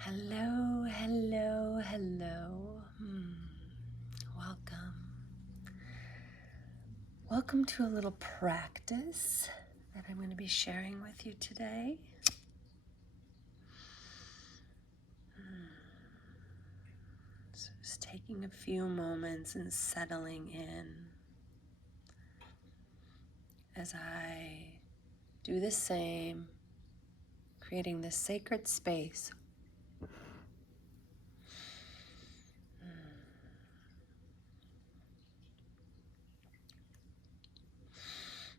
Hello, hello, hello. Welcome. Welcome to a little practice that I'm going to be sharing with you today. So just taking a few moments and settling in as I do the same, creating this sacred space.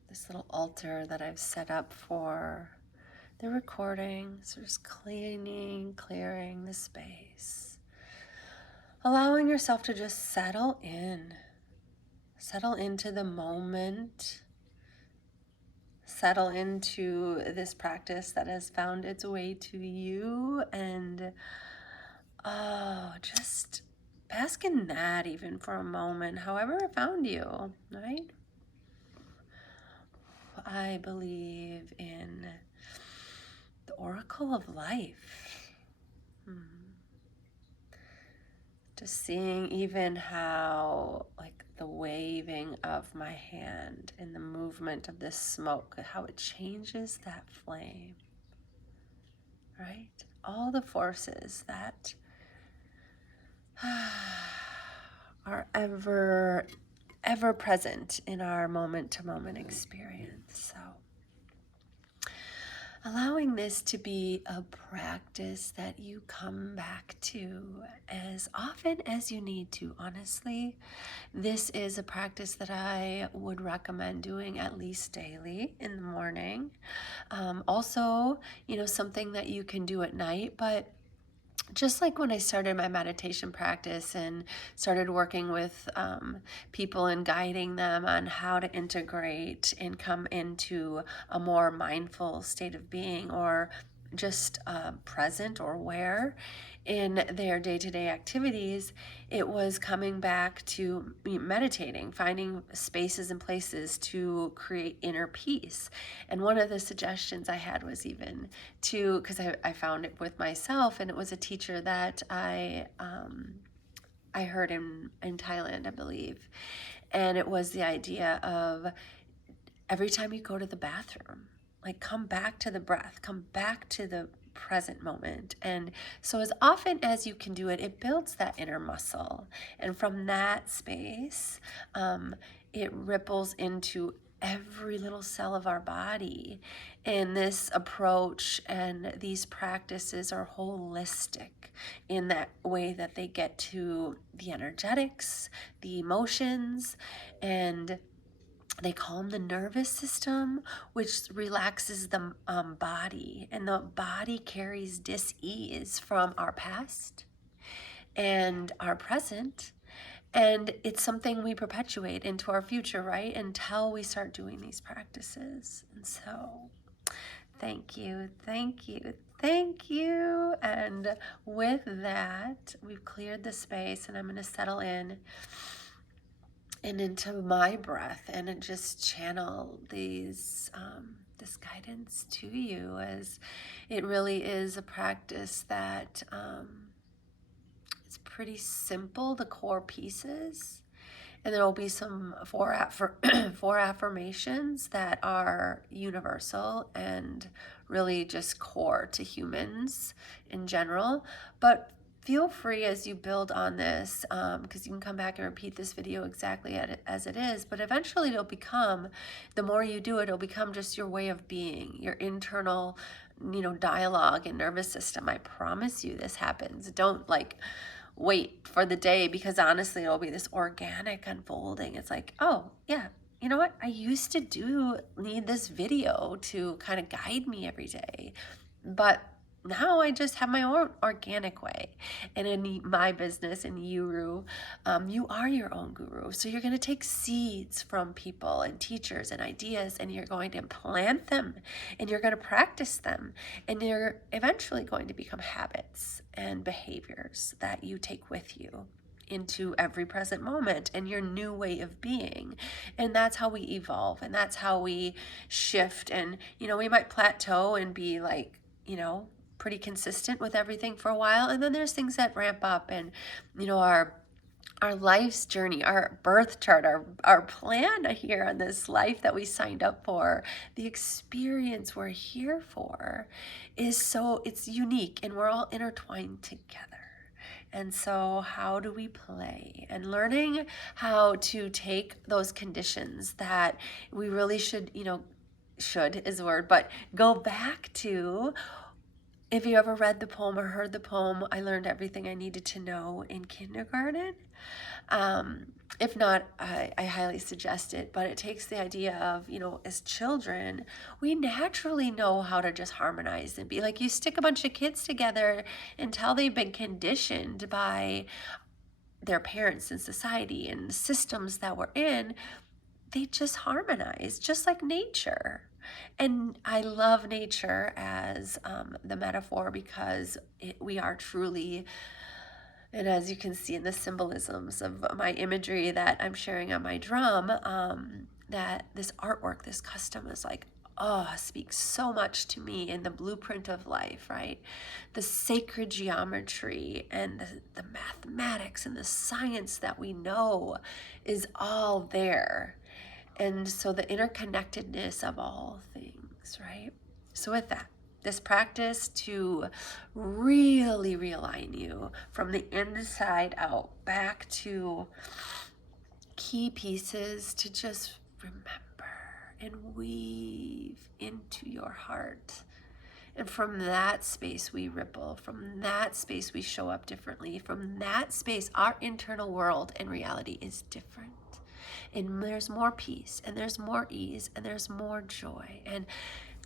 This little altar that I've set up for the recording, so just clearing the space. Allowing yourself to just settle into the moment, settle into this practice that has found its way to you, and just bask in that even for a moment, however it found you, right? I believe in the oracle of life. Just seeing even how, like, the waving of my hand and the movement of this smoke, how it changes that flame, right? All the forces that are ever present in our moment-to-moment experience. So allowing this to be a practice that you come back to as often as you need to. Honestly, this is a practice that I would recommend doing at least daily in the morning. Also, something that you can do at night, but just like when I started my meditation practice and started working with people and guiding them on how to integrate and come into a more mindful state of being, or just present or aware in their day-to-day activities, it was coming back to meditating, finding spaces and places to create inner peace. And one of the suggestions I had was even to, because I found it with myself, and it was a teacher that I heard in Thailand, I believe. And it was the idea of every time you go to the bathroom, like, come back to the breath, come back to the present moment. And so as often as you can do it, it builds that inner muscle. And from that space, it ripples into every little cell of our body. And this approach and these practices are holistic in that way that they get to the energetics, the emotions, and they calm the nervous system, which relaxes the body. And the body carries dis-ease from our past and our present. And it's something we perpetuate into our future, right? Until we start doing these practices. And so thank you, thank you, thank you. And with that, we've cleared the space, and I'm going to settle in and into my breath and just channel these this guidance to you, as it really is a practice that it's pretty simple, the core pieces, and there will be some four affirmations that are universal and really just core to humans in general. But feel free as you build on this, because you can come back and repeat this video exactly as it is, but eventually it'll become, the more you do it, it'll become just your way of being, your internal, dialogue and nervous system. I promise you this happens. Don't wait for the day, because honestly, it'll be this organic unfolding. It's like, oh yeah, you know what? I used to need this video to kind of guide me every day, but now I just have my own organic way. And in my business, in YouRu, you are your own guru. So you're going to take seeds from people and teachers and ideas, and you're going to plant them, and you're going to practice them, and they're eventually going to become habits and behaviors that you take with you into every present moment and your new way of being. And that's how we evolve, and that's how we shift. And we might plateau and be like, pretty consistent with everything for a while. And then there's things that ramp up, and, you know, our life's journey, our birth chart, our plan here on this life that we signed up for, the experience we're here for it's unique, and we're all intertwined together. And so how do we play? And learning how to take those conditions that we really should, should is a word, but go back to. If you ever read the poem or heard the poem, I learned everything I needed to know in kindergarten. If not, I highly suggest it, but it takes the idea of, as children, we naturally know how to just harmonize and be like, you stick a bunch of kids together until they've been conditioned by their parents and society and systems that we're in, they just harmonize, just like nature. And I love nature as the metaphor, because we are truly, and as you can see in the symbolisms of my imagery that I'm sharing on my drum, that this artwork, this custom is like, speaks so much to me in the blueprint of life, right? The sacred geometry and the mathematics and the science that we know is all there. And so the interconnectedness of all things, right? So with that, this practice to really realign you from the inside out back to key pieces to just remember and weave into your heart. And from that space, we ripple. From that space, we show up differently. From that space, our internal world and reality is different. And there's more peace, and there's more ease, and there's more joy, and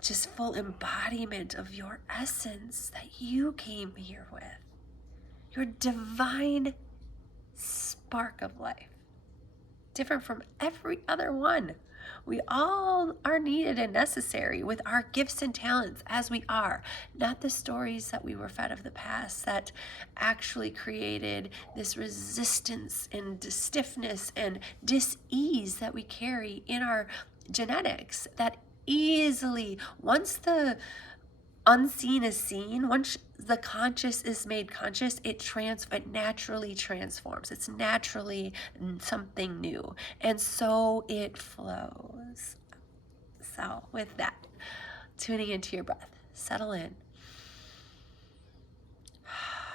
just full embodiment of your essence that you came here with. Your divine spark of life. Different from every other one. We all are needed and necessary with our gifts and talents as we are, not the stories that we were fed of the past that actually created this resistance and stiffness and dis-ease that we carry in our genetics that easily, once the unseen is seen, once the conscious is made conscious, it naturally transforms. It's naturally something new, and so it flows. So with that, tuning into your breath, settle in.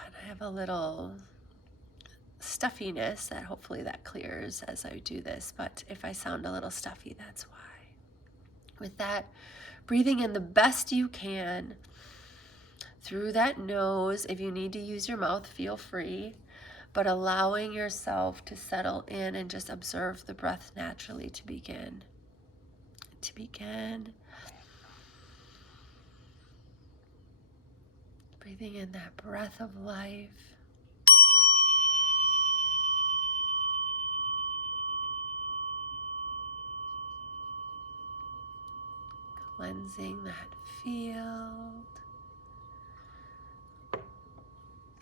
And I have a little stuffiness that hopefully that clears as I do this, but if I sound a little stuffy, that's why. With that, breathing in the best you can through that nose. If you need to use your mouth, feel free, but allowing yourself to settle in and just observe the breath naturally to begin. Breathing in that breath of life. Cleansing that field.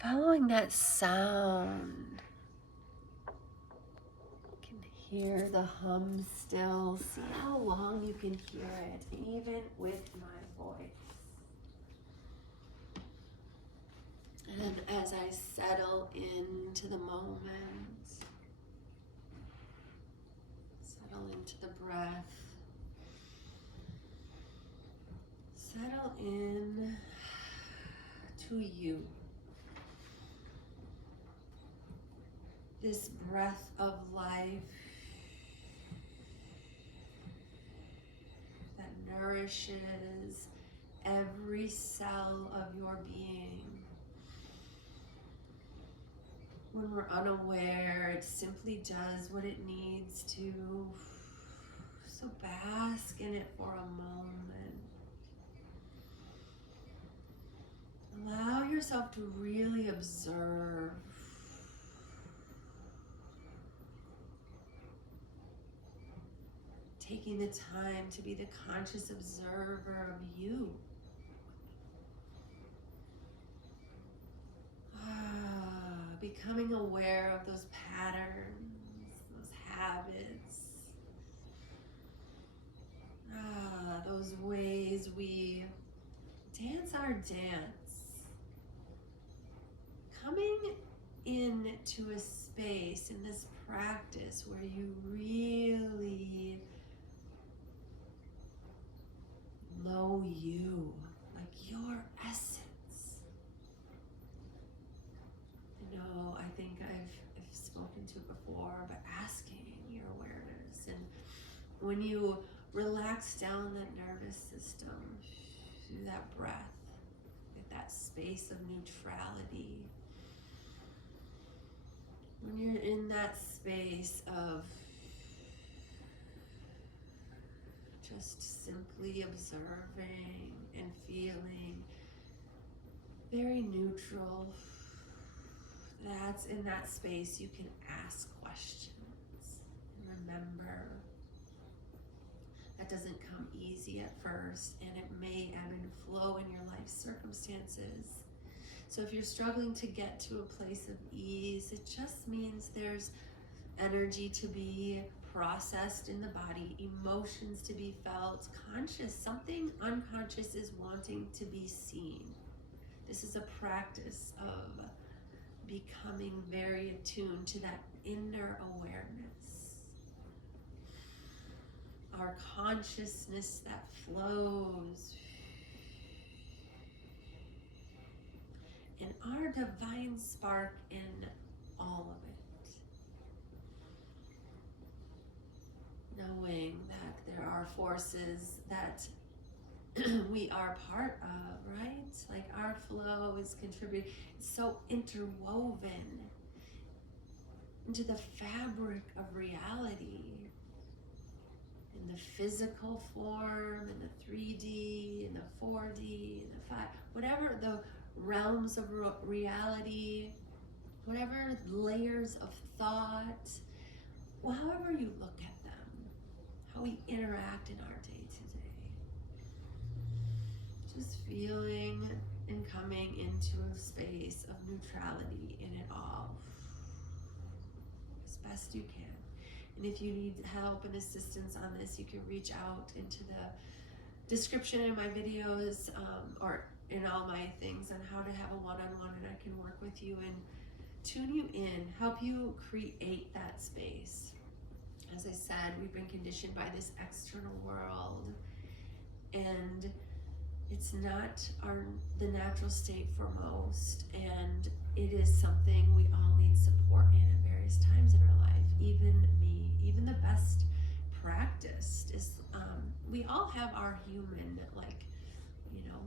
Following that sound. You can hear the hum still. See how long you can hear it, even with my voice. And as I settle into the moment, settle into the breath, settle in to you. This breath of life that nourishes every cell of your being. When we're unaware, it simply does what it needs to. So bask in it for a moment. Allow yourself to really observe. Taking the time to be the conscious observer of you. Becoming aware of those patterns, those habits, those ways we dance our dance. coming into a space in this practice where you really know you, like your essence. You know, I think I've spoken to it before, but asking your awareness. And when you relax down that nervous system through that breath, with that space of neutrality, when you're in that space of just simply observing and feeling very neutral, that's in that space you can ask questions. And remember, that doesn't come easy at first, and it may ebb and flow in your life circumstances. So if you're struggling to get to a place of ease, it just means there's energy to be processed in the body, emotions to be felt, conscious, something unconscious is wanting to be seen. This is a practice of becoming very attuned to that inner awareness. Our consciousness that flows. And our divine spark in all of it. Knowing that there are forces that we are part of, right? Like our flow is contributing. It's so interwoven into the fabric of reality, in the physical form, in the 3D, in the 4D, in the 5, whatever the realms of reality, whatever layers of thought, well, however you look at them, how we interact in our day-to-day. Just feeling and coming into a space of neutrality in it all as best you can. And if you need help and assistance on this, you can reach out into the description in my videos or in all my things on how to have a one-on-one, and I can work with you and tune you in, help you create that space. As I said, we've been conditioned by this external world, and it's not the natural state for most, and it is something we all need support in at various times in our life. Even me, even the best practiced is, we all have our human, like, you know,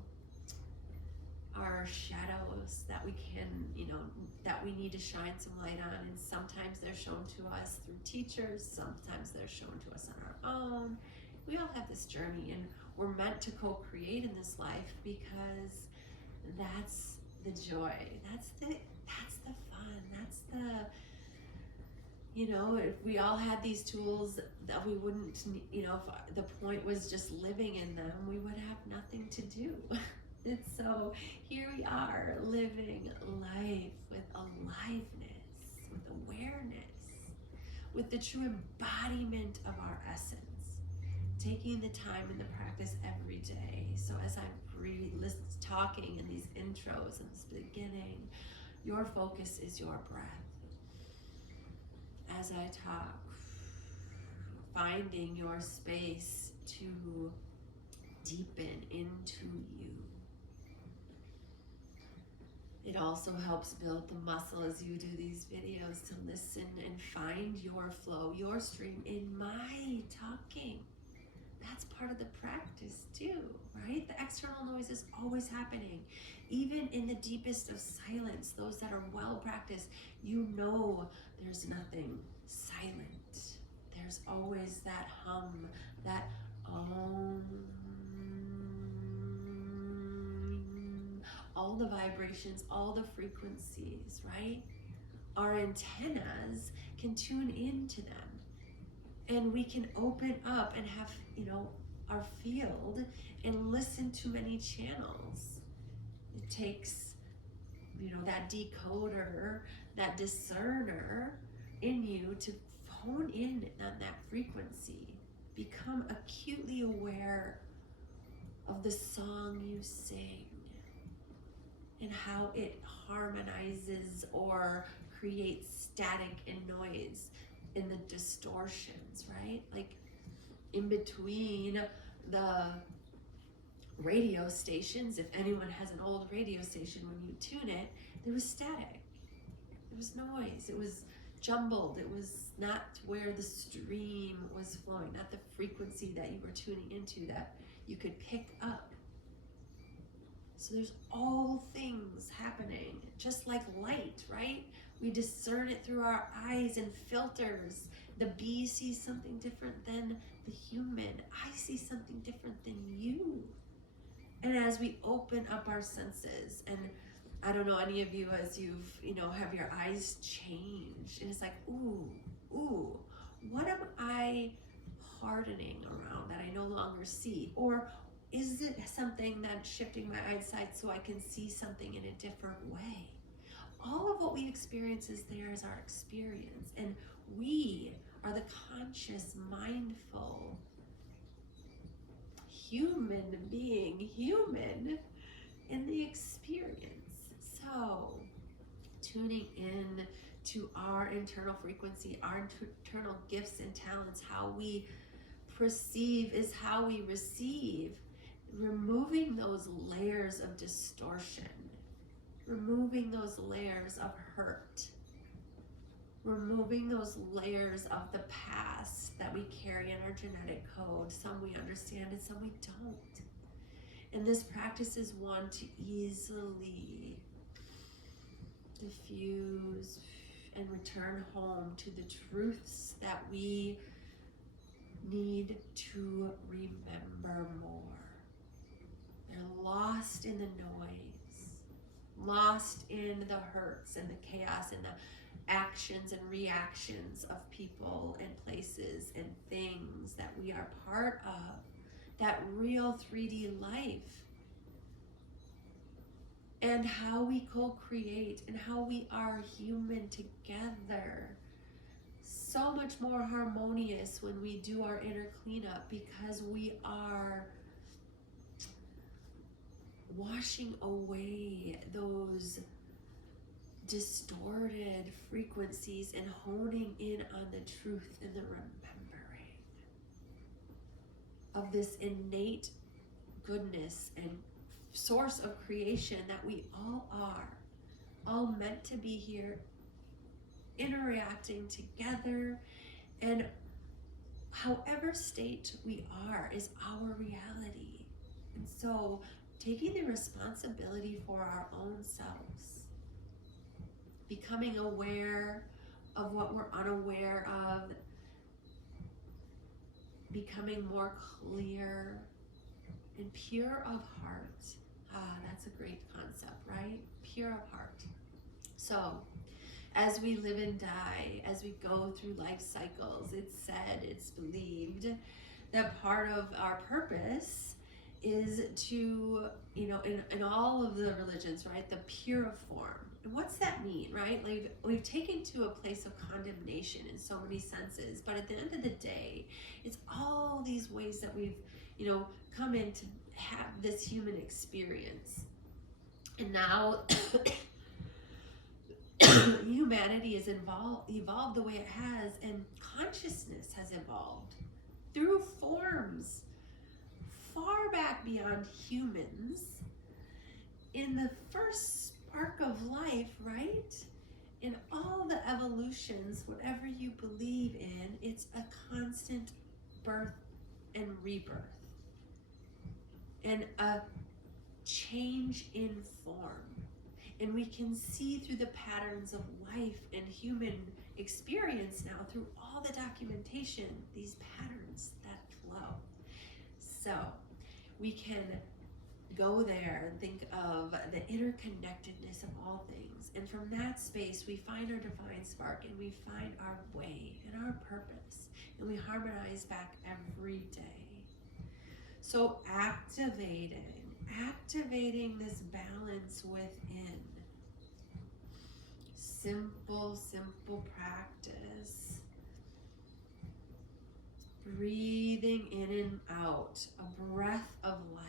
our shadows that we can, you know, that we need to shine some light on, and sometimes they're shown to us through teachers, sometimes they're shown to us on our own. We all have this journey, and we're meant to co-create in this life because that's the joy, that's the fun, that's the, you know, if we all had these tools that we wouldn't, you know, if the point was just living in them, we would have nothing to do. And so here we are living life with aliveness, with awareness, with the true embodiment of our essence, taking the time in the practice every day. So as I'm talking in these intros and this beginning, your focus is your breath. As I talk, finding your space to deepen into you. It also helps build the muscle as you do these videos to listen and find your flow, your stream in my talking. That's part of the practice too, right? The external noise is always happening. Even in the deepest of silence, those that are well practiced, you know there's nothing silent. There's always that hum, that all the vibrations, all the frequencies, right? Our antennas can tune into them. And we can open up and have, you know, our field and listen to many channels. It takes, you know, that decoder, that discerner in you to hone in on that frequency. Become acutely aware of the song you sing. and how it harmonizes or creates static and noise in the distortions, right? Like in between the radio stations, if anyone has an old radio station, when you tune it, there was static, there was noise, it was jumbled, it was not where the stream was flowing, not the frequency that you were tuning into that you could pick up. So there's all things happening, just like light, right? We discern it through our eyes and filters. The bee sees something different than the human. I see something different than you. And as we open up our senses, and I don't know any of you, as you've, have your eyes change, and it's like, ooh, what am I hardening around that I no longer see? Or is it something that's shifting my eyesight so I can see something in a different way? All of what we experience is there as our experience, and we are the conscious, mindful human being, human in the experience. So tuning in to our internal frequency, our internal gifts and talents, how we perceive is how we receive, removing those layers of distortion, removing those layers of hurt, removing those layers of the past that we carry in our genetic code. Some we understand and some we don't. And this practice is one to easily diffuse and return home to the truths that we need to remember more. They're lost in the noise, lost in the hurts and the chaos and the actions and reactions of people and places and things that we are part of, that real 3D life, and how we co-create and how we are human together. So much more harmonious when we do our inner cleanup, because we are washing away those distorted frequencies and honing in on the truth and the remembering of this innate goodness and source of creation that we all are, all meant to be here, interacting together, and however state we are is our reality. And so taking the responsibility for our own selves, becoming aware of what we're unaware of, becoming more clear and pure of heart. That's a great concept, right? Pure of heart. So as we live and die, as we go through life cycles, it's said, it's believed that part of our purpose is to, in all of the religions, right, the pure form. And what's that mean, right? Like, we've taken to a place of condemnation in so many senses, but at the end of the day, it's all these ways that we've, come in to have this human experience. And now humanity has evolved the way it has, and consciousness has evolved through forms far back beyond humans. In the first spark of life, right? In all the evolutions, whatever you believe in, it's a constant birth and rebirth, and a change in form. And we can see through the patterns of life and human experience now, through all the documentation, these patterns that flow. So we can go there and think of the interconnectedness of all things. And from that space, we find our divine spark, and we find our way and our purpose, and we harmonize back every day. So activating this balance within. Simple practice. Breathing in and out, a breath of life.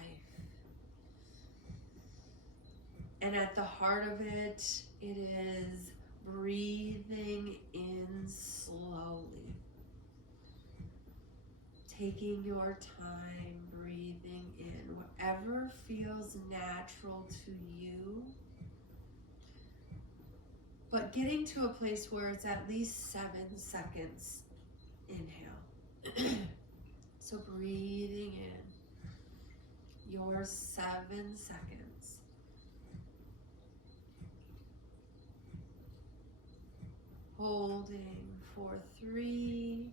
And at the heart of it, it is breathing in slowly. Taking your time, breathing in whatever feels natural to you, but getting to a place where it's at least 7 seconds. Inhale. So breathing in your 7 seconds. Holding for 3.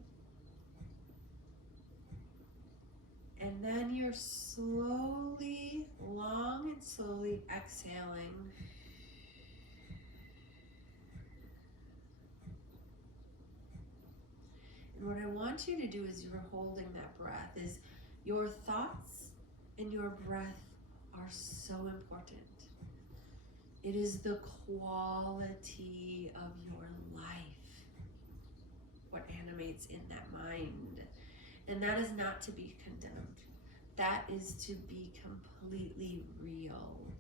And then you're slowly, long and slowly exhaling. And what I want you to do as you're holding that breath is your thoughts and your breath are so important. It is the quality of your life, what animates in that mind. And that is not to be condemned. That is to be completely real.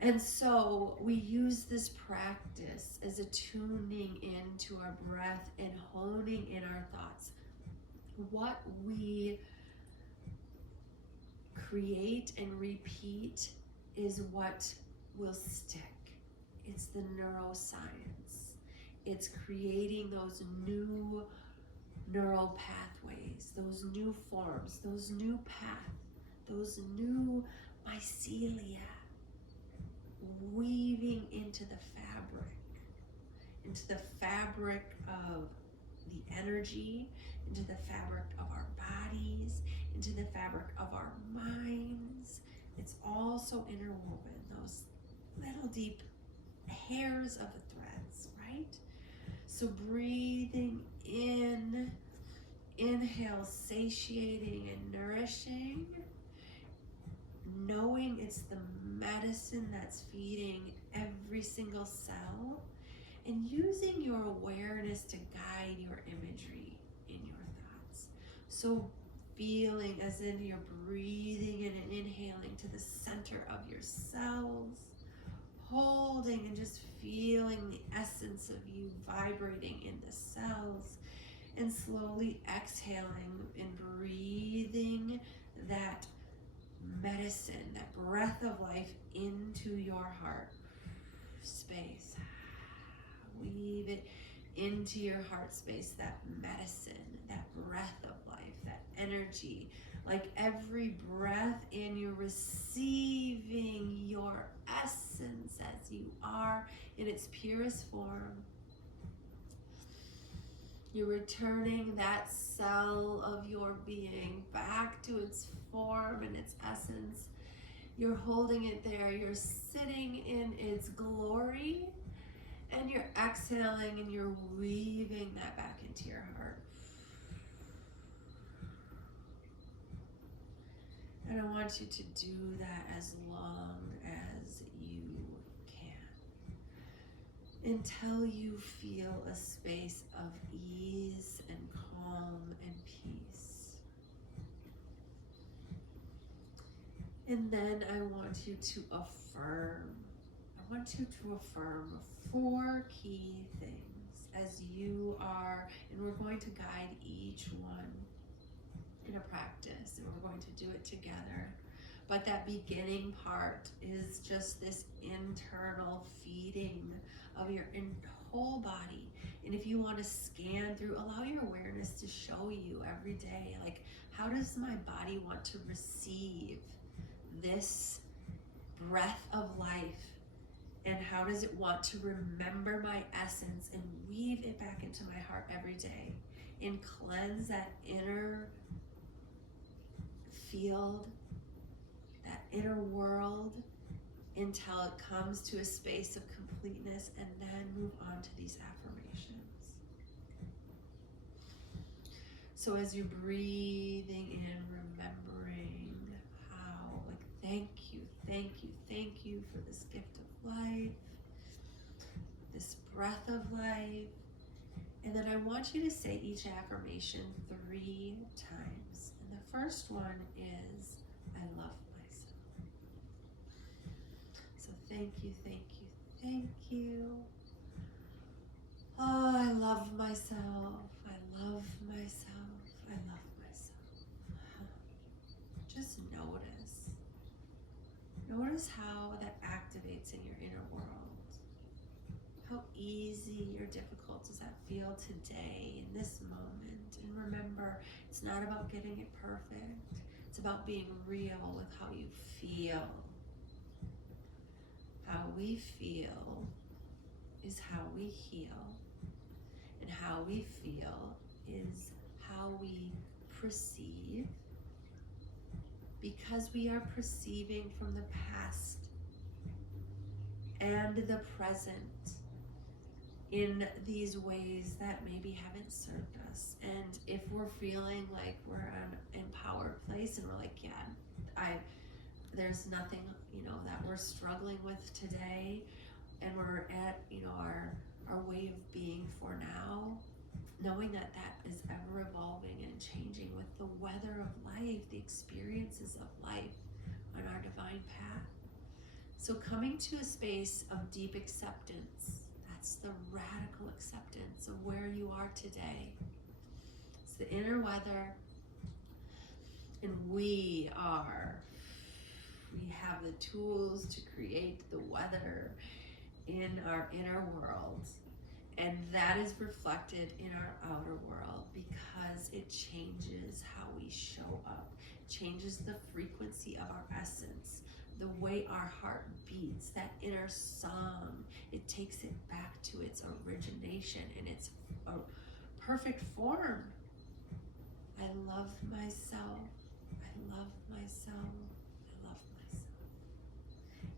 And so we use this practice as a tuning into our breath and honing in our thoughts. What we create and repeat is what will stick. It's the neuroscience. It's creating those new neural pathways, those new forms, those new paths, those new mycelia, weaving into the fabric of the energy, into the fabric of our bodies, into the fabric of our minds. It's all so interwoven, those little deep hairs of the threads, right? So breathing in, inhale, satiating and nourishing, knowing it's the medicine that's feeding every single cell, and using your awareness to guide your imagery in your thoughts. So feeling as if you're breathing in and inhaling to the center of your cells, holding and just feeling the essence of you vibrating in the cells, and slowly exhaling and breathing that medicine, that breath of life into your heart space. Weave it into your heart space, that medicine, that breath of life, that energy. Like every breath in, you're receiving your essence as you are in its purest form. You're returning that cell of your being back to its form and its essence. You're holding it there. You're sitting in its glory, and you're exhaling and you're weaving that back into your heart. And I want you to do that as long as you can, until you feel a space of ease and calm and peace. And then I want you to affirm. I want you to affirm 4 key things as you are, and we're going to guide each one in a practice, and we're going to do it together. But that beginning part is just this internal feeding of your whole body. And if you want to scan through, allow your awareness to show you every day, like, how does my body want to receive this breath of life? And how does it want to remember my essence and weave it back into my heart every day, and cleanse that inner field, that inner world, until it comes to a space of completeness, and then move on to these affirmations. So as you're breathing in, remembering how, like, thank you for this gift of life, this breath of life. And then I want you to say each affirmation 3 times. And the first one is, I love myself. thank you, thank you, thank you. Oh, I love myself. I love myself. I love myself. Just notice. Notice how that activates in your inner world. How easy or difficult does that feel today in this moment? And remember, it's not about getting it perfect. It's about being real with how you feel. How we feel is how we heal. And how we feel is how we perceive. Because we are perceiving from the past and the present in these ways that maybe haven't served us. And if we're feeling like we're in an empowered place and we're like, yeah, there's nothing, that we're struggling with today, and we're at, our way of being for now, knowing that that is ever evolving and changing with the weather of life, the experiences of life on our divine path. So coming to a space of deep acceptance, that's the radical acceptance of where you are today. It's the inner weather, and we have the tools to create the weather in our inner world. And that is reflected in our outer world because it changes how we show up, changes the frequency of our essence, the way our heart beats, that inner song. It takes it back to its origination and its perfect form. I love myself. I love myself. I love myself.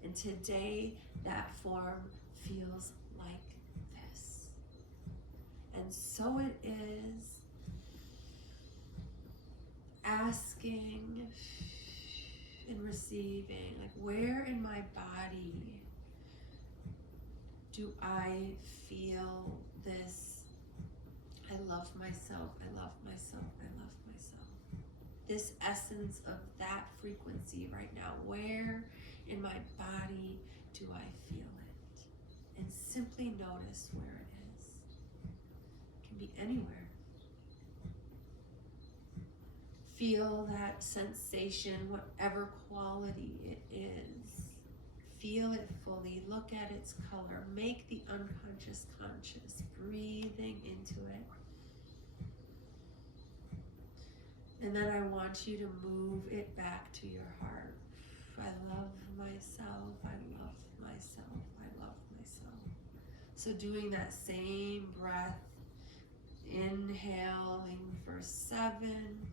And today, that form feels like this. And so it is. Asking and receiving, like, where in my body do I feel this? I love myself, I love myself, I love myself. This essence of that frequency right now, where in my body do I feel it? And simply notice where it is. It can be anywhere. Feel that sensation, whatever quality it is. Feel it fully. Look at its color. Make the unconscious conscious. Breathing into it. And then I want you to move it back to your heart. I love myself. I love myself. I love myself. So doing that same breath. Inhaling for 7.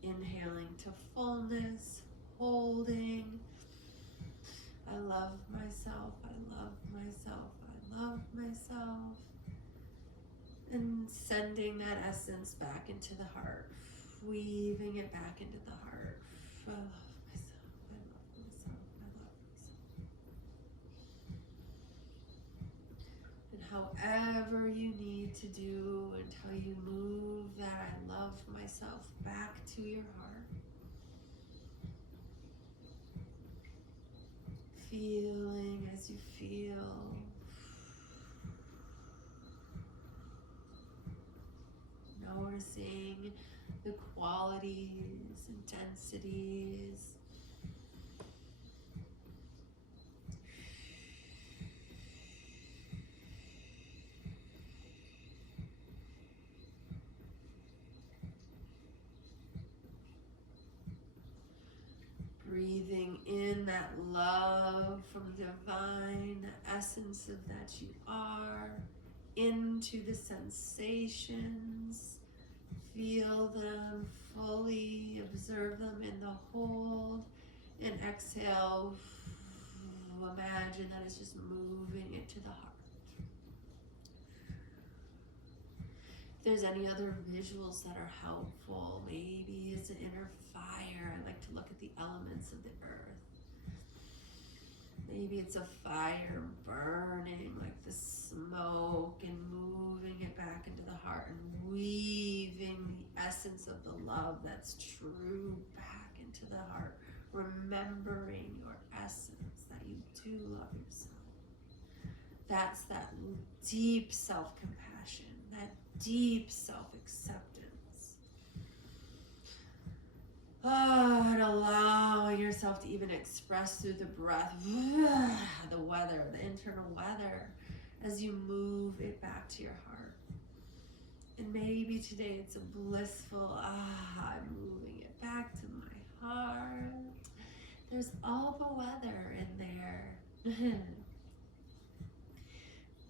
Inhaling to fullness, holding. I love myself, I love myself, I love myself. And sending that essence back into the heart, weaving it back into the heart. I love myself, I love myself, I love myself. And however you need to do until you move that I love myself back to your heart. Feeling as you feel. Noticing the qualities and densities. Breathing in that love from the divine essence of that you are, into the sensations. Feel them fully, observe them in the hold, and exhale. Imagine that it's just moving it to the heart. If there's any other visuals that are helpful, maybe it's an inner fire. I like to look at the elements of the earth. Maybe it's a fire burning, like the smoke, and moving it back into the heart and weaving the essence of the love that's true back into the heart, remembering your essence, that you do love yourself. That's that deep self-compassion, that deep self-acceptance. And allowing yourself to even express through the breath, the weather, the internal weather, as you move it back to your heart. And maybe today it's a blissful, I'm moving it back to my heart. There's all the weather in there.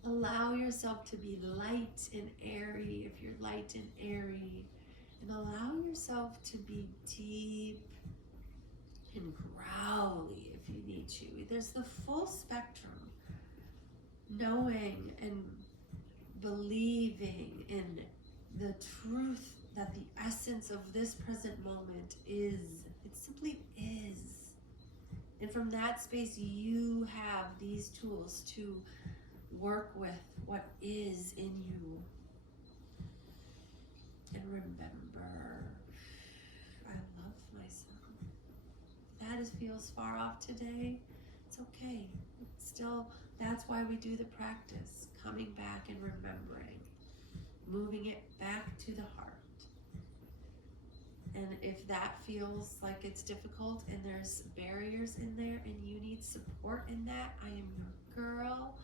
Allow yourself to be light and airy if you're light and airy. And allow yourself to be deep and growly if you need to. There's the full spectrum. Knowing and believing in the truth that the essence of this present moment is. It simply is. And from that space, you have these tools to work with what is in you. And remember, I love myself. If that feels far off today, it's okay. Still, that's why we do the practice, coming back and remembering, moving it back to the heart. And if that feels like it's difficult and there's barriers in there and you need support in that, I am your girl.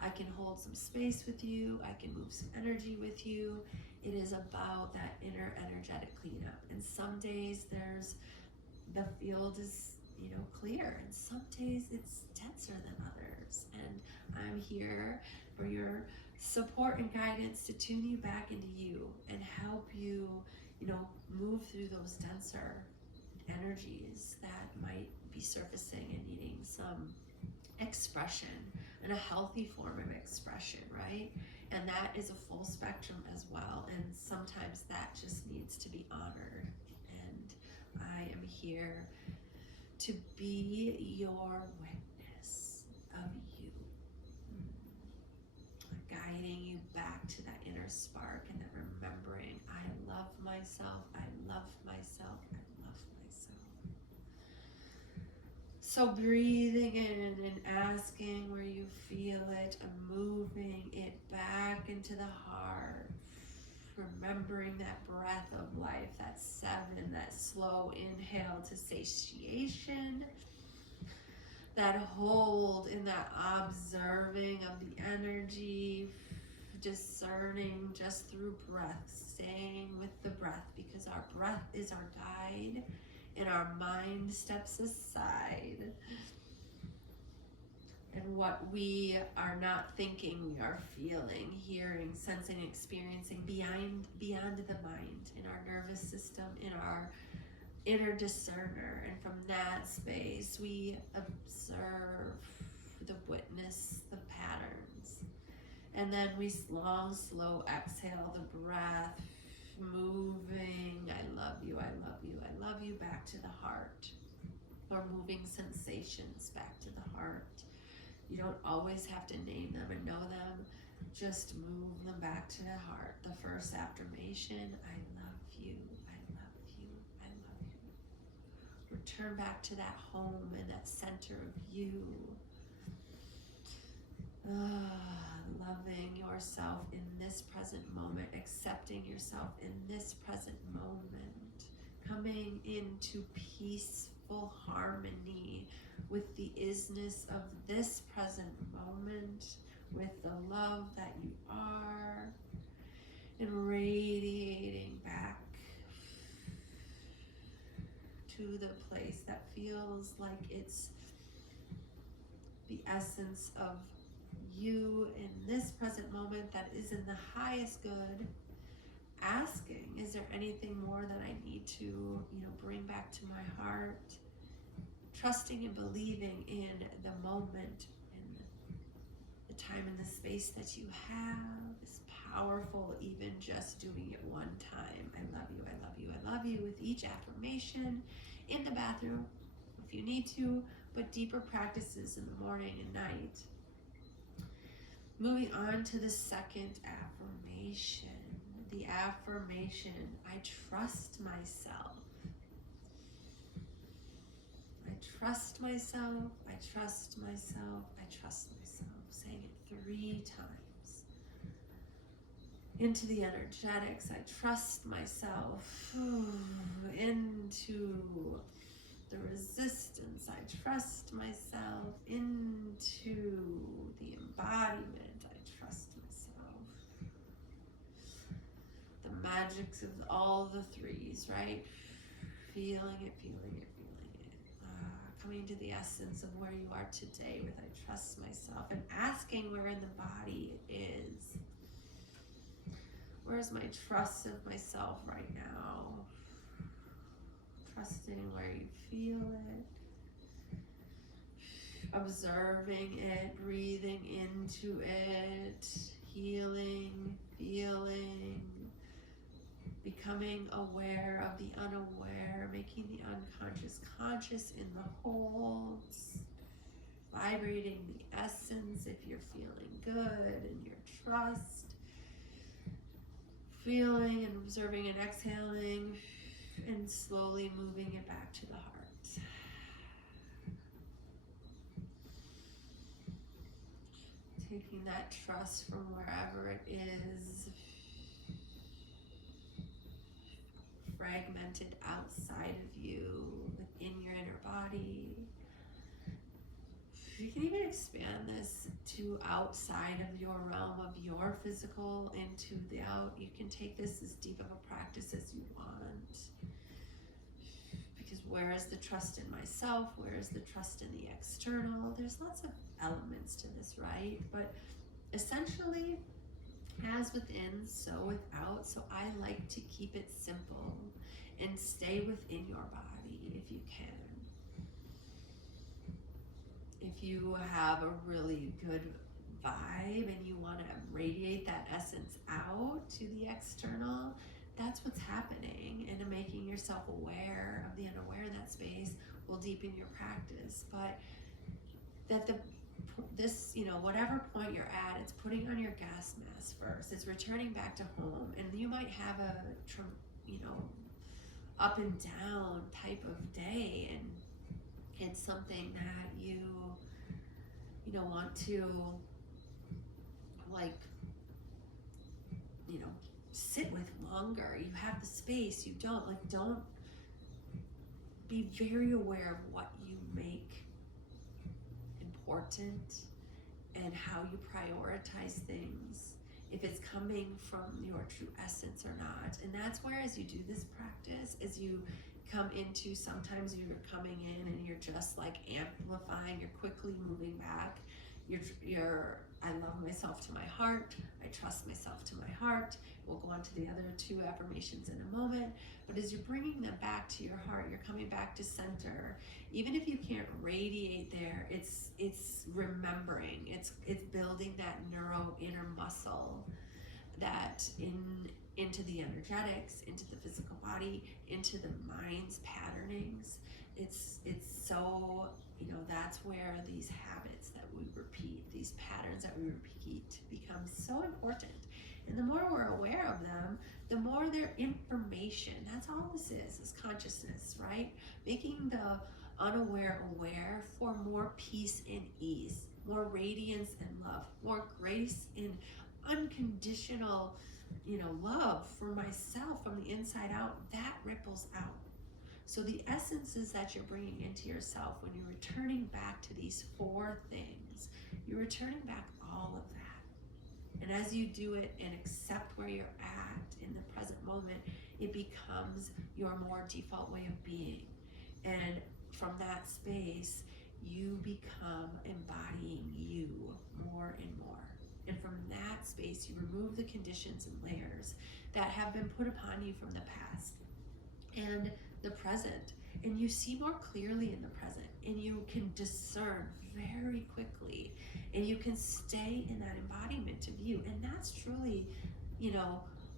I can hold some space with you. I can move some energy with you. It is about that inner energetic cleanup. And some days the field is, clear. And some days it's denser than others. And I'm here for your support and guidance to tune you back into you and help you, move through those denser energies that might be surfacing and needing some expression and a healthy form of expression, right? And that is a full spectrum as well. And sometimes that just needs to be honored. And I am here to be your witness of you, guiding you back to that inner spark and then remembering, I love myself, I love myself, I love myself. So breathing in and asking where you feel it and moving it back into the heart. Remembering that breath of life, that 7, that slow inhale to satiation, that hold in that observing of the energy, discerning just through breath, staying with the breath because our breath is our guide and our mind steps aside. And what we are not thinking, we are feeling, hearing, sensing, experiencing beyond the mind, in our nervous system, in our inner discerner. And from that space, we observe, the witness, the patterns. And then we long, slow exhale, the breath, moving, I love you, I love you, I love you, back to the heart. Or moving sensations back to the heart. You don't always have to name them and know them. Just move them back to the heart. The first affirmation, I love you, I love you, I love you. Return back to that home and that center of you. Loving yourself in this present moment, accepting yourself in this present moment, coming into peaceful harmony with the isness of this present moment, with the love that you are, and radiating back to the place that feels like it's the essence of you in this present moment that is in the highest good. Asking, is there anything more that I need to, bring back to my heart? Trusting and believing in the moment and the time and the space that you have is powerful, even just doing it one time. I love you, I love you, I love you, with each affirmation in the bathroom if you need to, but deeper practices in the morning and night. Moving on to the second affirmation. The affirmation, I trust myself. trust myself, I trust myself, I trust myself. Saying it 3 times. Into the energetics, I trust myself. Into the resistance, I trust myself. Into the embodiment, I trust myself. The magics of all the 3s, right? Feeling it, feeling it, feeling it. Coming to the essence of where you are today with I trust myself, and asking where in the body it is. Where's my trust of myself right now? Trusting where you feel it. Observing it, breathing into it, healing, feeling, becoming aware of the unaware, making the unconscious conscious in the holds, vibrating the essence if you're feeling good in your trust, feeling and observing and exhaling, and slowly moving it back to the heart. Taking that trust from wherever it is, fragmented outside of you, within your inner body. You can even expand this to outside of your realm of your physical, into the out. You can take this as deep of a practice as you want. Because where is the trust in myself? Where is the trust in the external? There's lots of elements to this, right? But essentially, as within, so without. So I like to keep it simple and stay within your body if you can. If you have a really good vibe and you want to radiate that essence out to the external, that's what's happening. And making yourself aware of the unaware in that space will deepen your practice. But that whatever point you're at, it's putting on your gas mask first. It's returning back to home. And you might have a, up and down type of day, and it's something that you want to sit with longer. You have the space, you don't be very aware of what you make important and how you prioritize things, if it's coming from your true essence or not. And that's where, as you do this practice, as you come into, sometimes you're coming in and you're just amplifying, you're quickly moving back, you're I love myself to my heart, I trust myself to my heart. We'll go on to the other 2 affirmations in a moment. But as you're bringing them back to your heart, you're coming back to center. Even if you can't radiate there, it's remembering, it's building that inner muscle, that into the energetics, into the physical body, into the mind's patternings. It's so, that's where these habits that we repeat, these patterns that we repeat, become so important. And the more we're aware of them, the more their information. That's all this is consciousness, right? Making the unaware aware for more peace and ease, more radiance and love, more grace and unconditional, love for myself from the inside out. That ripples out. So the essences that you're bringing into yourself, when you're returning back to these 4 things, you're returning back all of that. And as you do it and accept where you're at in the present moment, it becomes your more default way of being. And from that space, you become embodying you more and more. And from that space, you remove the conditions and layers that have been put upon you from the past and the present. And you see more clearly in the present, and you can discern very quickly, and you can stay in that embodiment of you. And that's truly,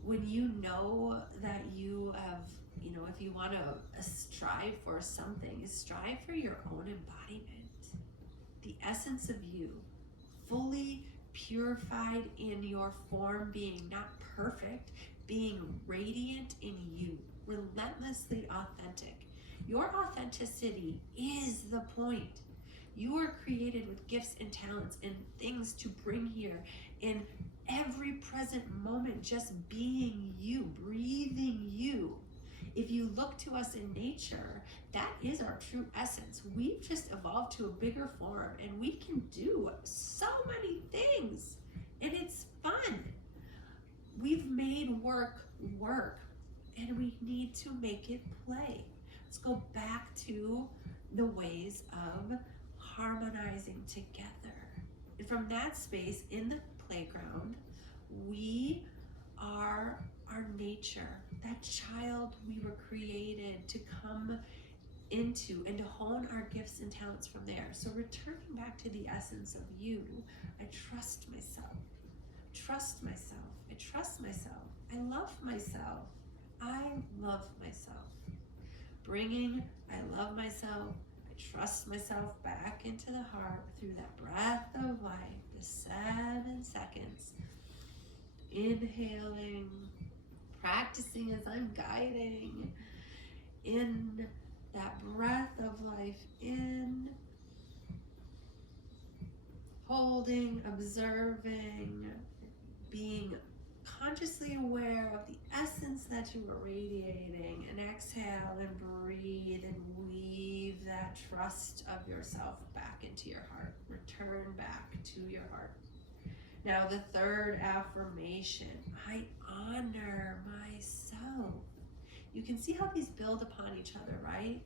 when you know that you have, if you want to strive for something, strive for your own embodiment, the essence of you, fully purified in your form, being not perfect, being radiant in you, relentlessly authentic. Your authenticity is the point. You are created with gifts and talents and things to bring here in every present moment, just being you, breathing you. If you look to us in nature, that is our true essence. We've just evolved to a bigger form and we can do so many things and it's fun. We've made work work and we need to make it play. Let's go back to the ways of harmonizing together. And from that space in the playground, we are our nature, that child we were created to come into and to hone our gifts and talents from there. So returning back to the essence of you, I trust myself. Trust myself. I trust myself. I love myself. I love myself. Bringing I love myself, I trust myself back into the heart through that breath of life, the 7 seconds. Inhaling, practicing as I'm guiding. In that breath of life in, holding, observing, being consciously aware of the essence that you are radiating, and exhale and breathe and weave that trust of yourself back into your heart. Return back to your heart. Now the third affirmation, I honor myself. You can see how these build upon each other, right?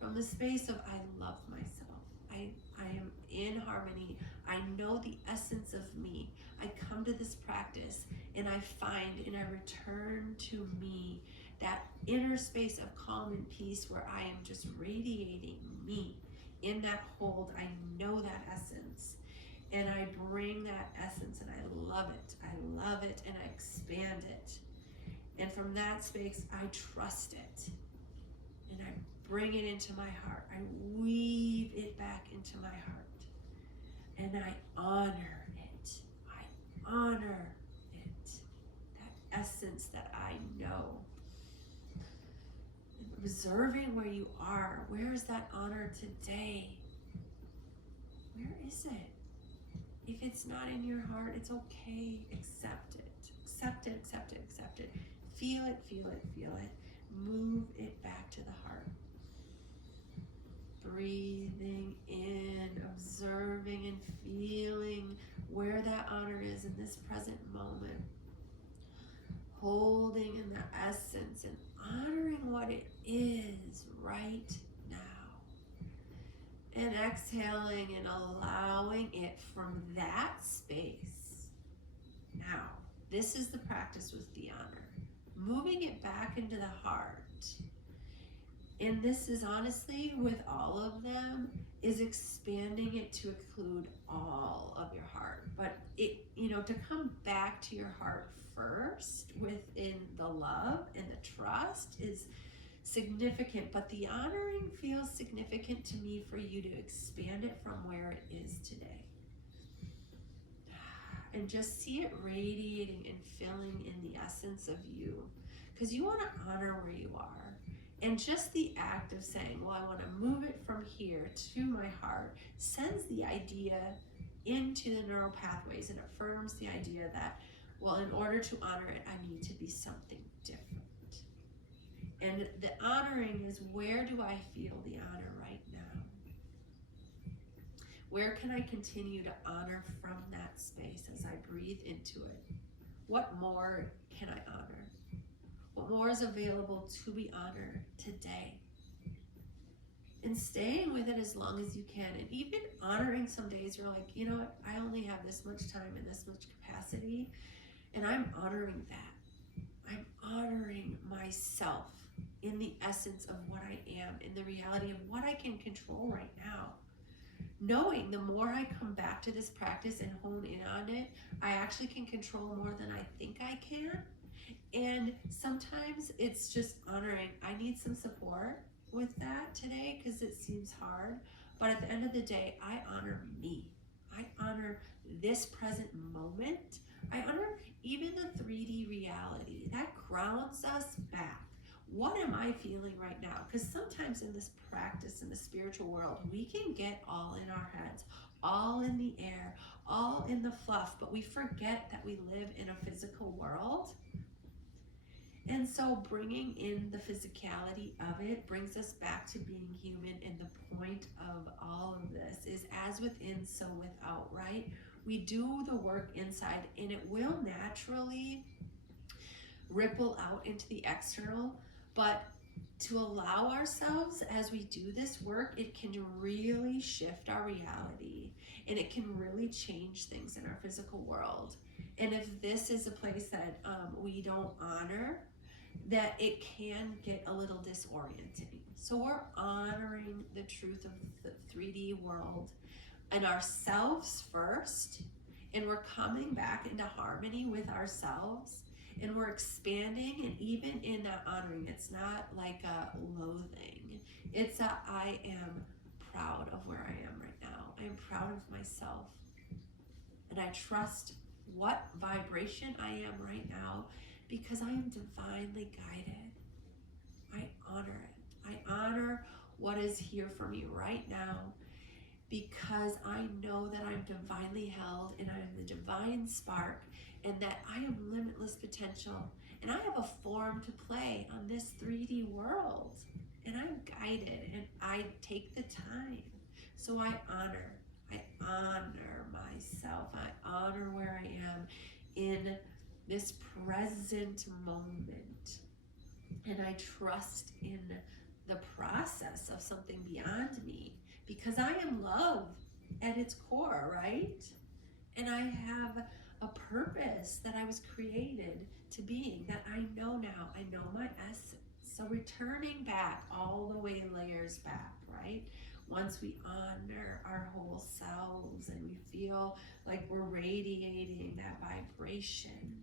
From the space of I love myself. I am in harmony. I know the essence of me. I come to this practice and I find and I return to me that inner space of calm and peace where I am just radiating me. In that hold, I know that essence. And I bring that essence and I love it. I love it and I expand it. And from that space, I trust it. And I bring it into my heart. I weave it back into my heart. And I honor it. I honor it. That essence that I know. Observing where you are. Where is that honor today? Where is it? If it's not in your heart, it's okay. Accept it. Accept it, accept it, accept it. Feel it, feel it, feel it. Move it back to the heart. Breathing in, observing and feeling where that honor is in this present moment. Holding in the essence and honoring what it is right now. And exhaling and allowing it from that space. Now, this is the practice with the honor. Moving it back into the heart. And this is honestly, with all of them, is expanding it to include all of your heart. But it, to come back to your heart first within the love and the trust is significant, but the honoring feels significant to me for you to expand it from where it is today. And just see it radiating and filling in the essence of you. Because you want to honor where you are. And just the act of saying, well, I want to move it from here to my heart, sends the idea into the neural pathways and affirms the idea that, well, in order to honor it, I need to be something different. And the honoring is, where do I feel the honor right now? Where can I continue to honor from that space as I breathe into it? What more can I honor? What more is available to be honored today? And staying with it as long as you can. And even honoring some days you're like, you know what, I only have this much time and this much capacity. And I'm honoring that. I'm honoring myself in the essence of what I am, in the reality of what I can control right now. Knowing the more I come back to this practice and hone in on it, I actually can control more than I think I can. And sometimes it's just honoring. I need some support with that today because it seems hard. But at the end of the day, I honor me. I honor this present moment. I honor even the 3D reality. That grounds us back. what am I feeling right now? Because sometimes in this practice, in the spiritual world, we can get all in our heads, all in the air, all in the fluff, but we forget that we live in a physical world. And so bringing in the physicality of it brings us back to being human. And the point of all of this is as within, so without, right? We do the work inside and it will naturally ripple out into the external, but to allow ourselves as we do this work, it can really shift our reality and it can really change things in our physical world. And if this is a place that we don't honor, that it can get a little disorienting. So we're honoring the truth of the 3D world and ourselves first, and we're coming back into harmony with ourselves, and we're expanding. And even in that honoring, it's not like a loathing, it's a I am proud of where I am right now. I am proud of myself, and I trust what vibration I am right now because I am divinely guided. I honor it. I honor what is here for me right now because I know that I'm divinely held and I am the divine spark and that I am limitless potential and I have a form to play on this 3D world and I'm guided and I take the time. So I honor myself. I honor where I am in this present moment. And I trust in the process of something beyond me because I am love at its core, right? And I have a purpose that I was created to being, that I know now. I know my essence. So returning back all the way layers back, right? Once we honor our whole selves and we feel like we're radiating that vibration.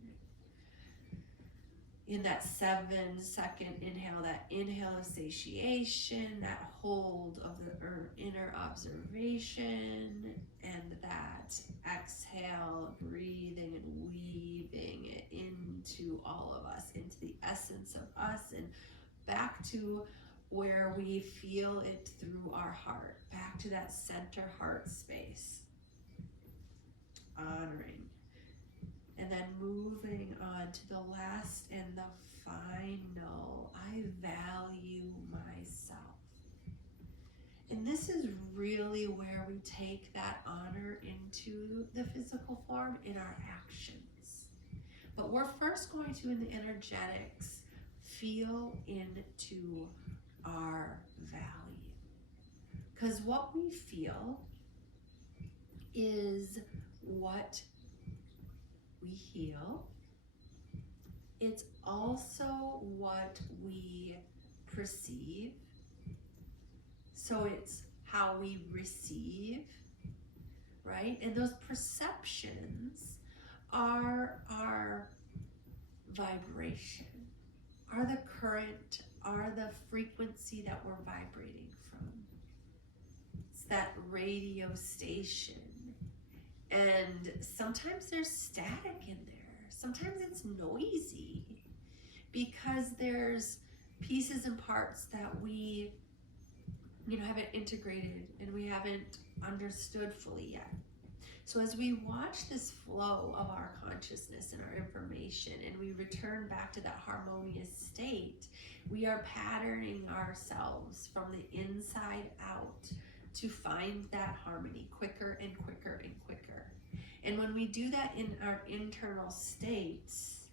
In that 7-second inhale, that inhale of satiation, that hold of the inner observation, and that exhale, breathing and weaving it into all of us, into the essence of us, and back to where we feel it through our heart, back to that center heart space. Honoring. And then moving on to the last and the final, I value myself. And this is really where we take that honor into the physical form in our actions. But we're first going to, in the energetics, feel into our value. Because what we feel is what we heal. It's also what we perceive. So it's how we receive, right? And those perceptions are our vibration, are the current, are the frequency that we're vibrating from. It's that radio station. And sometimes there's static in there. Sometimes it's noisy because there's pieces and parts that we, haven't integrated and we haven't understood fully yet. So as we watch this flow of our consciousness and our information and we return back to that harmonious state, we are patterning ourselves from the inside out to find that harmony quicker and quicker and quicker. And when we do that in our internal states,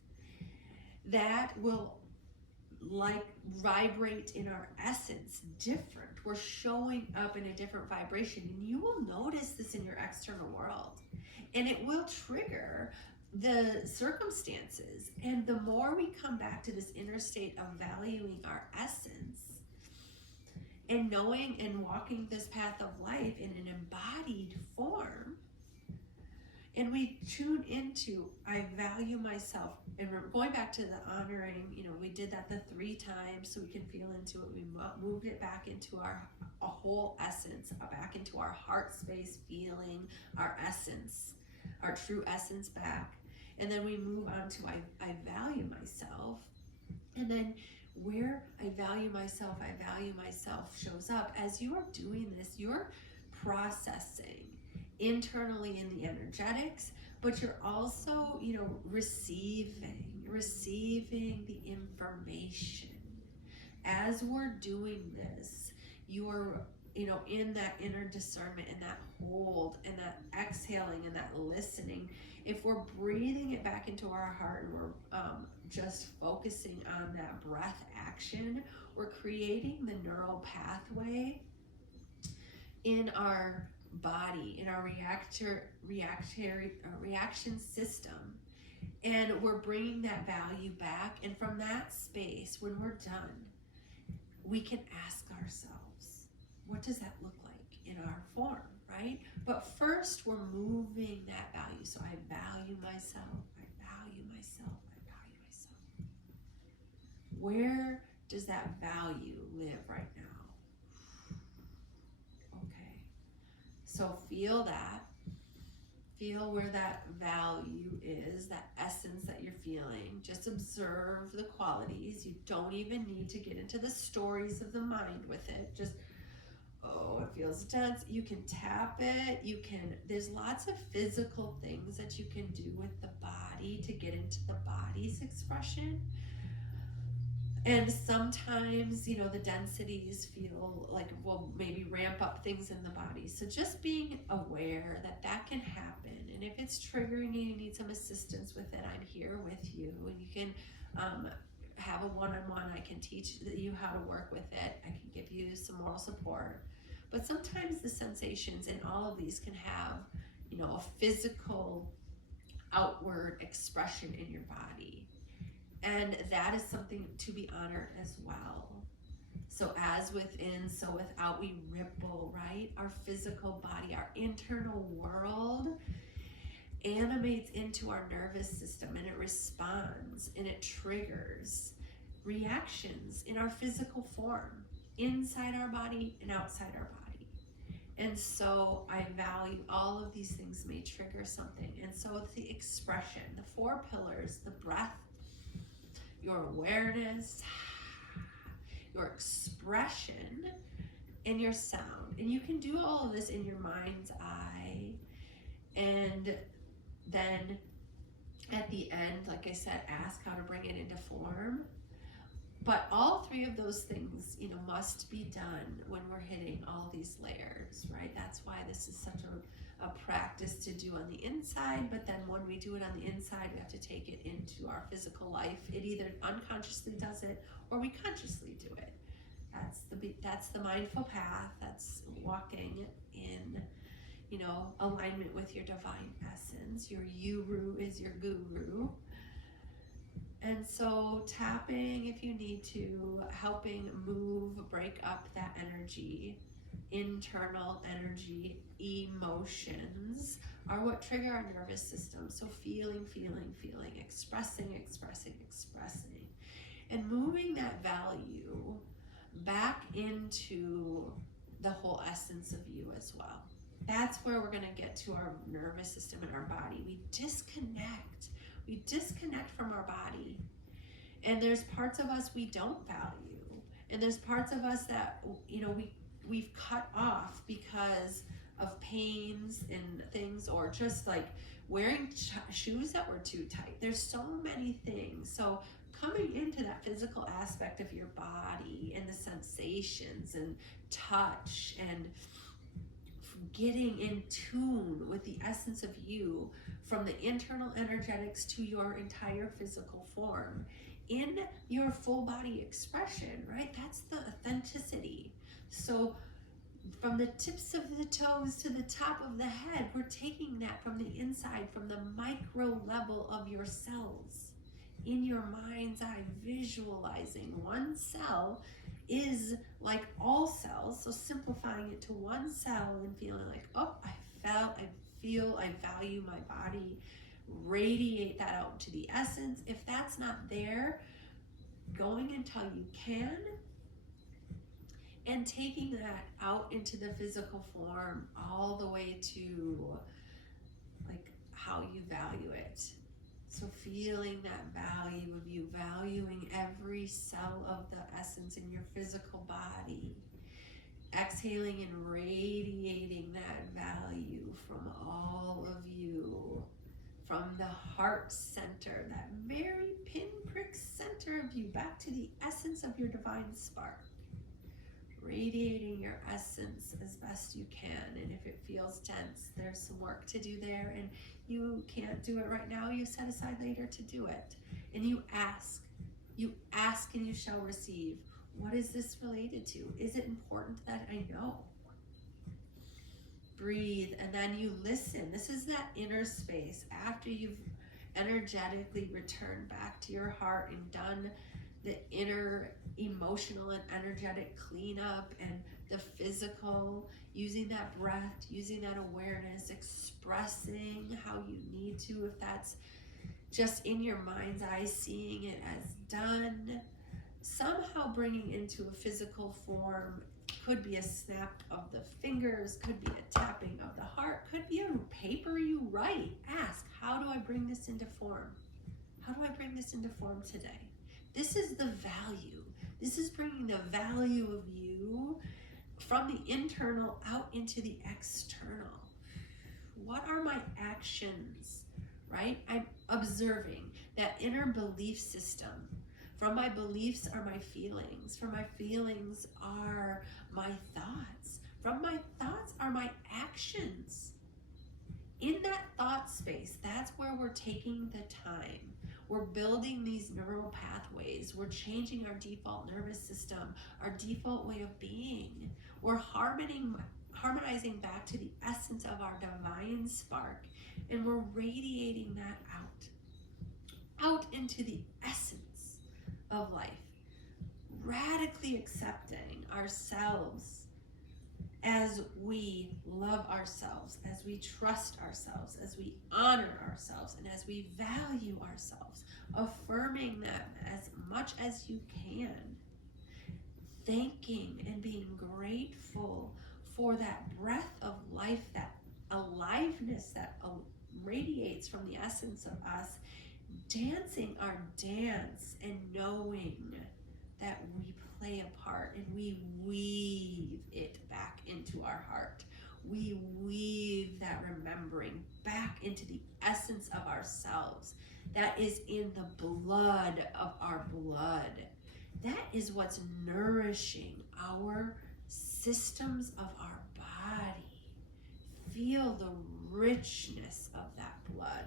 that will vibrate in our essence different. We're showing up in a different vibration, and you will notice this in your external world, and it will trigger the circumstances. And the more we come back to this inner state of valuing our essence and knowing and walking this path of life in an embodied form, and we tune into, I value myself. And we're going back to the honoring, we did that the 3 times so we can feel into it. We moved it back into a whole essence, back into our heart space, feeling our essence, our true essence back. And then we move on to I value myself. And then Where I value myself shows up. As you are doing this, you're processing internally in the energetics, but you're also, receiving the information. As we're doing this, you're, in that inner discernment and that hold and that exhaling and that listening. If we're breathing it back into our heart and we're just focusing on that breath action, we're creating the neural pathway in our body, in our reaction system, and we're bringing that value back. And from that space, when we're done, we can ask ourselves, what does that look like in our form, right? But first, we're moving that value. So I value myself, I value myself, I value myself. Where does that value live right now? Okay, so feel that. Feel where that value is, that essence that you're feeling. Just observe the qualities. You don't even need to get into the stories of the mind with it. Just, oh, it feels dense. You can tap it. There's lots of physical things that you can do with the body to get into the body's expression. And sometimes, the densities feel like will maybe ramp up things in the body. So just being aware that can happen. And if it's triggering you need some assistance with it, I'm here with you. And you can have a one-on-one. I can teach you how to work with it. I can give you some moral support. But sometimes the sensations in all of these can have, a physical outward expression in your body. And that is something to be honored as well. So as within, so without, we ripple, right? Our physical body, our internal world animates into our nervous system, and it responds and it triggers reactions in our physical form, inside our body and outside our body. And so I value all of these things may trigger something. And so it's the expression, the 4 pillars, the breath, your awareness, your expression, and your sound. And you can do all of this in your mind's eye. And then at the end, like I said, ask how to bring it into form. But all 3 of those things, must be done when we're hitting all these layers, right? That's why this is such a practice to do on the inside, but then when we do it on the inside, we have to take it into our physical life. It either unconsciously does it or we consciously do it. That's the mindful path. That's walking in, alignment with your divine essence. Your YouRu is your guru. And so tapping, if you need to, helping move, break up that energy, internal energy, emotions are what trigger our nervous system. So feeling, expressing, and moving that value back into the whole essence of you as well. That's where we're going to get to our nervous system and our body. We disconnect from our body, and there's parts of us we don't value, and there's parts of us that we've cut off because of pains and things, or just like wearing shoes that were too tight. There's so many things. So coming into that physical aspect of your body and the sensations and touch and getting in tune with the essence of you, from the internal energetics to your entire physical form in your full body expression, right? That's the authenticity. So from the tips of the toes to the top of the head, we're taking that from the inside, from the micro level of your cells. In your mind's eye, visualizing one cell is like all cells. So simplifying it to one cell and feeling like, oh, I value my body. Radiate that out to the essence. If that's not there, going until you can, and taking that out into the physical form all the way to like how you value it. So feeling that value of you, valuing every cell of the essence in your physical body. Exhaling and radiating that value from all of you, from the heart center, that very pinprick center of you, back to the essence of your divine spark. Radiating your essence as best you can. And if it feels tense, there's some work to do there, and you can't do it right now, you set aside later to do it. And you ask and you shall receive. What is this related to? Is it important that I know? Breathe, and then you listen. This is that inner space after you've energetically returned back to your heart and done the inner emotional and energetic cleanup and the physical, using that breath, using that awareness, expressing how you need to, if that's just in your mind's eye, seeing it as done, somehow bringing into a physical form. Could be a snap of the fingers, could be a tapping of the heart, could be a paper you write. Ask, how do I bring this into form? How do I bring this into form today? This is the value. This is bringing the value of you from the internal out into the external. What are my actions, right? I'm observing that inner belief system. From my beliefs are my feelings. From my feelings are my thoughts. From my thoughts are my actions. In that thought space, that's where we're taking the time. We're building these neural pathways. We're changing our default nervous system, our default way of being. We're harmonizing back to the essence of our divine spark, and we're radiating that out into the essence of life. Radically accepting ourselves as we love ourselves, as we trust ourselves, as we honor ourselves, and as we value ourselves, affirming them as much as you can, thanking and being grateful for that breath of life, that aliveness that radiates from the essence of us, dancing our dance and knowing that we play a part and we weave it back into our heart. We weave that remembering back into the essence of ourselves that is in the blood of our blood. That is what's nourishing our systems of our body. Feel the richness of that blood.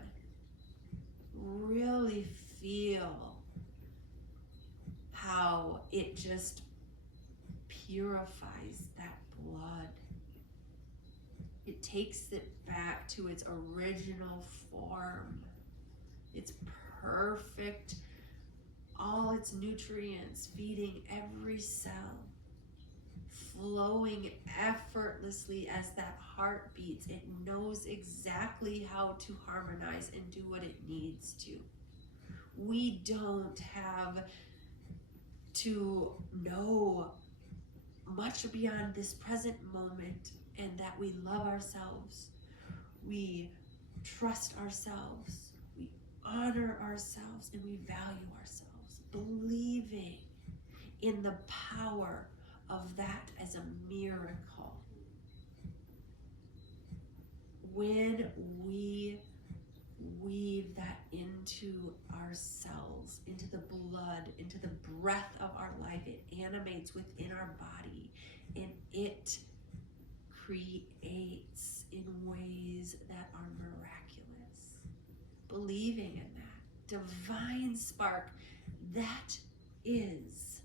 Really feel how it just purifies that blood. It takes it back to its original form. It's perfect. All its nutrients feeding every cell, flowing effortlessly as that heart beats. It knows exactly how to harmonize and do what it needs to. We don't have to know much beyond this present moment, and that we love ourselves, we trust ourselves, we honor ourselves, and we value ourselves, believing in the power of that as a miracle. When we weave that into ourselves, into the blood, into the breath of our life, it animates within our body, and it creates in ways that are miraculous. Believing in that divine spark, that is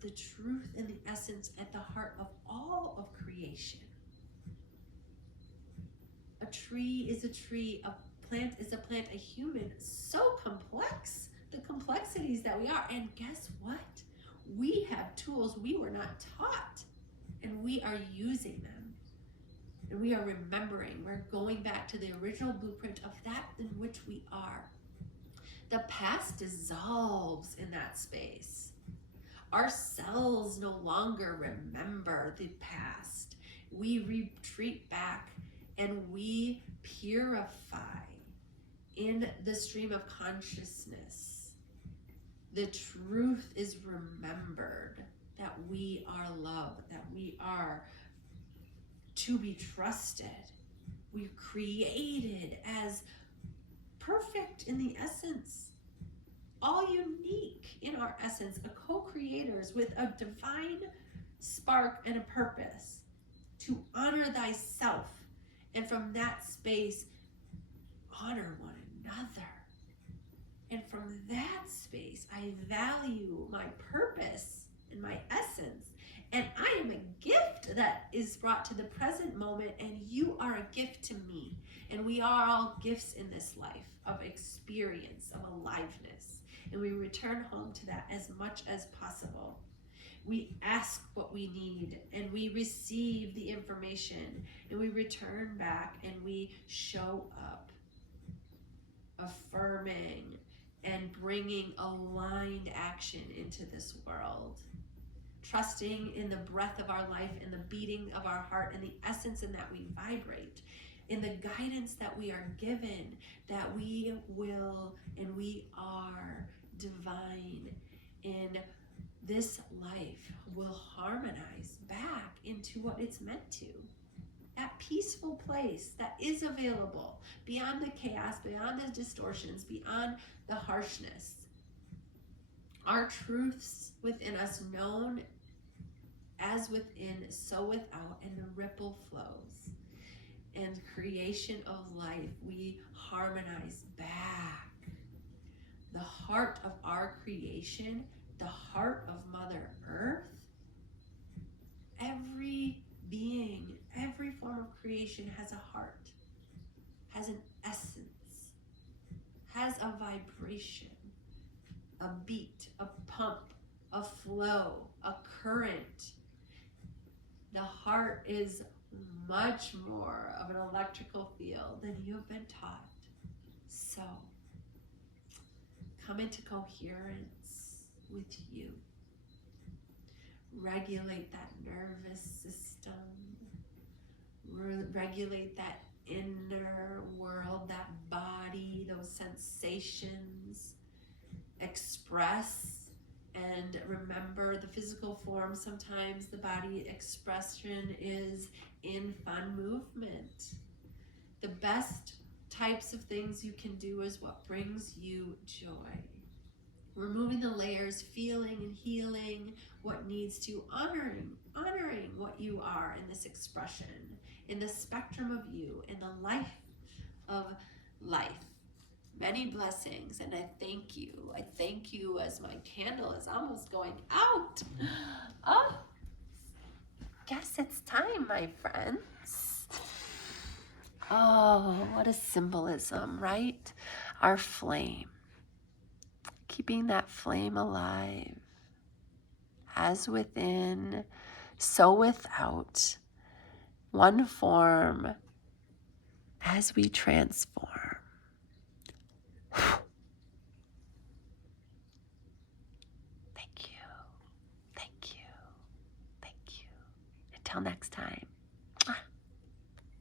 the truth and the essence at the heart of all of creation. A tree is a tree, a plant is a plant, a human, so complex, the complexities that we are. And guess what? We have tools we were not taught, and we are using them. And we are remembering, we're going back to the original blueprint of that in which we are. The past dissolves in that space. Our cells no longer remember the past. We retreat back and we purify. in the stream of consciousness, the truth is remembered, that we are love, that we are to be trusted. We're created as perfect in the essence, all unique in our essence, a co-creators with a divine spark and a purpose to honor thyself, and from that space honor one another. And from that space I value my purpose and my essence, and I am a gift that is brought to the present moment, and you are a gift to me, and we are all gifts in this life of experience, of aliveness, and we return home to that as much as possible. We ask what we need, and we receive the information, and we return back, and we show up, affirming and bringing aligned action into this world, trusting in the breath of our life and the beating of our heart and the essence in that we vibrate, in the guidance that we are given, that we will and we are divine, and this life will harmonize back into what it's meant to. That peaceful place that is available beyond the chaos, beyond the distortions, beyond the harshness. Our truths within us, known as within, so without, and the ripple flows. And creation of life, we harmonize back. The heart of our creation, the heart of Mother Earth, every being, every form of creation has a heart, has an essence, has a vibration, a beat, a pump, a flow, a current. The heart is much more of an electrical field than you have been taught. So, come into coherence with you. Regulate that nervous system. Regulate that inner world, that body, those sensations. Express and remember the physical form. Sometimes the body expression is in fun movement. The best types of things you can do is what brings you joy. Removing the layers, feeling and healing what needs to, honoring what you are in this expression, in the spectrum of you, in the life of life. Many blessings, and I thank you. I thank you as my candle is almost going out. Oh, guess it's time, my friends. Oh, what a symbolism, right? Our flame. Keeping that flame alive. As within, so without. One form as we transform. Thank you. Thank you. Thank you. Until next time.